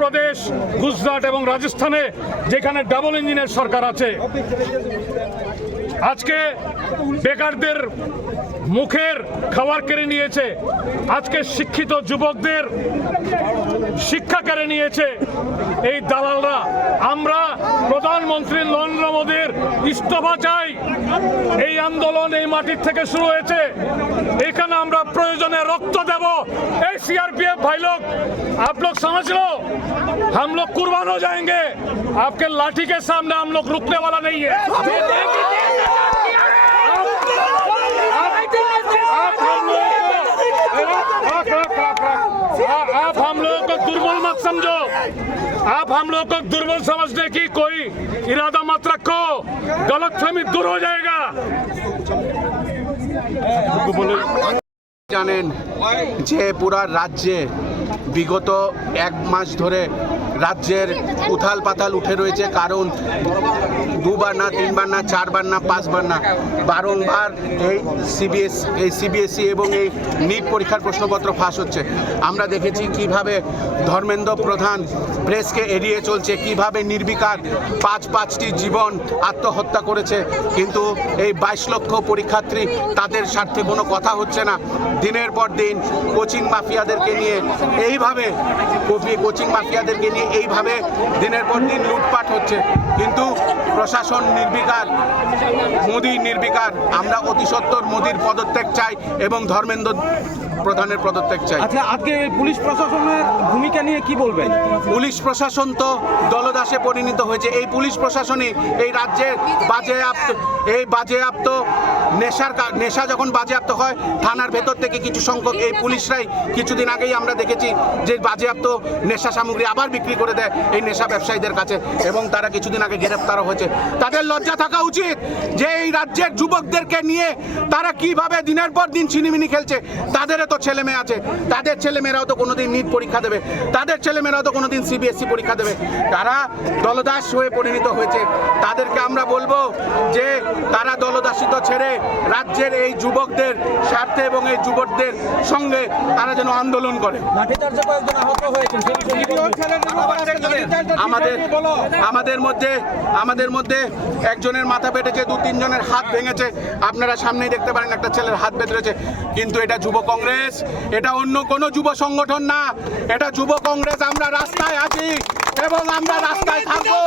প্রদেশ, গুজরাট এবং রাজস্থানে যেখানে ডাবল ইঞ্জিনের সরকার আছে, আজকে বেকারদের মুখের খাবার কেড়ে নিয়েছে, আজকে শিক্ষিত যুবকদের শিক্ষা কেড়ে নিয়েছে এই দালালরা। আমরা প্রধানমন্ত্রী নরেন্দ্র মোদীর ইস্তফা চাই। এই আন্দোলন এই মাটির থেকে শুরু হয়েছে, এখানে আমরা প্রয়োজনে রক্ত দেব। এই सीआरपीएफ भाई लोग, आप लोग समझ लो, हम लोग कुर्बान हो जाएंगे। आपके लाठी के सामने हम लोग रुकने वाला नहीं है। आप हम लोगों को दुर्बल मत समझो, आप हम लोगों को दुर्बल समझने की कोई इरादा मत रखो, गलतफहमी दूर हो जाएगा। জানেন যে পুরা রাজ্যে বিগত এক মাস ধরে রাজ্যের উথাল পাতাল উঠে রয়েছে, কারণ দুবার না, তিনবার না, চারবার না, পাঁচবার না, বারংবার এই সিবিএসই এবং এই নিট পরীক্ষার প্রশ্নপত্র ফাঁস হচ্ছে। আমরা দেখেছি কিভাবে ধর্মেন্দ্র প্রধান প্রেসকে এড়িয়ে চলছে, কিভাবে নির্বিকার পাঁচটি জীবন আত্মহত্যা করেছে, কিন্তু এই 22 লক্ষ পরীক্ষার্থী তাদের স্বার্থে কোনো কথা হচ্ছে না। দিনের পর দিন কোচিং মাফিয়াদেরকে নিয়ে এইভাবে দিনের পর দিন লুটপাট হচ্ছে, কিন্তু প্রশাসন নির্বিকার, মোদী নির্বিকার। আমরা অতি সত্বর মোদীর পদত্যাগ চাই এবং ধর্মেন্দ্র প্রধানের পদত্যাগ চাই। আচ্ছা, আজকে পুলিশ প্রশাসনের ভূমিকা নিয়ে কি বলবেন? পুলিশ প্রশাসন তো দলদাসে পরিণত হয়েছে। এই পুলিশ প্রশাসনই এই রাজ্যের বাজেয়াপ্ত নেশা যখন বাজেয়াপ্ত হয়, থানার ভেতর থেকে কিছু সংখ্যক এই পুলিশরাই কিছুদিন আগেই আমরা দেখেছি যে বাজেয়াপ্ত নেশা সামগ্রী আবার বিক্রি করে দেয় এই নেশা ব্যবসায়ীদের কাছে, এবং তারা কিছুদিন আগে গ্রেফতারও হয়েছে। তাদের লজ্জা থাকা উচিত যে এই রাজ্যের যুবকদেরকে নিয়ে তারা কিভাবে দিনের পর দিন ছিনিমিনি খেলছে। তাদেরও তো ছেলে মেয়ে আছে, তাদের ছেলেমেয়েরাও তো কোনোদিন নিট পরীক্ষা দেবে, তাদের ছেলেমেয়েরাও তো কোনোদিন সিবিএসই পরীক্ষা দেবে। তারা দলদাস হয়ে পরিণত হয়েছে। তাদেরকে আমরা বলবো যে তারা দলদাসিত ছেড়ে রাজ্যের এই যুবকদের স্বার্থে এবং এই যুবকদের সঙ্গে তারা যেন আন্দোলন করে। আমাদের মধ্যে একজনের মাথা ফেটেছে, 2-3 জনের হাত ভেঙেছে, আপনারা সামনেই দেখতে পারেন একটা ছেলের হাত বেঁধে রয়েছে। কিন্তু এটা যুব কংগ্রেস, এটা অন্য কোনো যুব সংগঠন না, এটা যুব কংগ্রেস। আমরা রাস্তায় আছি এবং আমরা রাস্তায় থাকবো।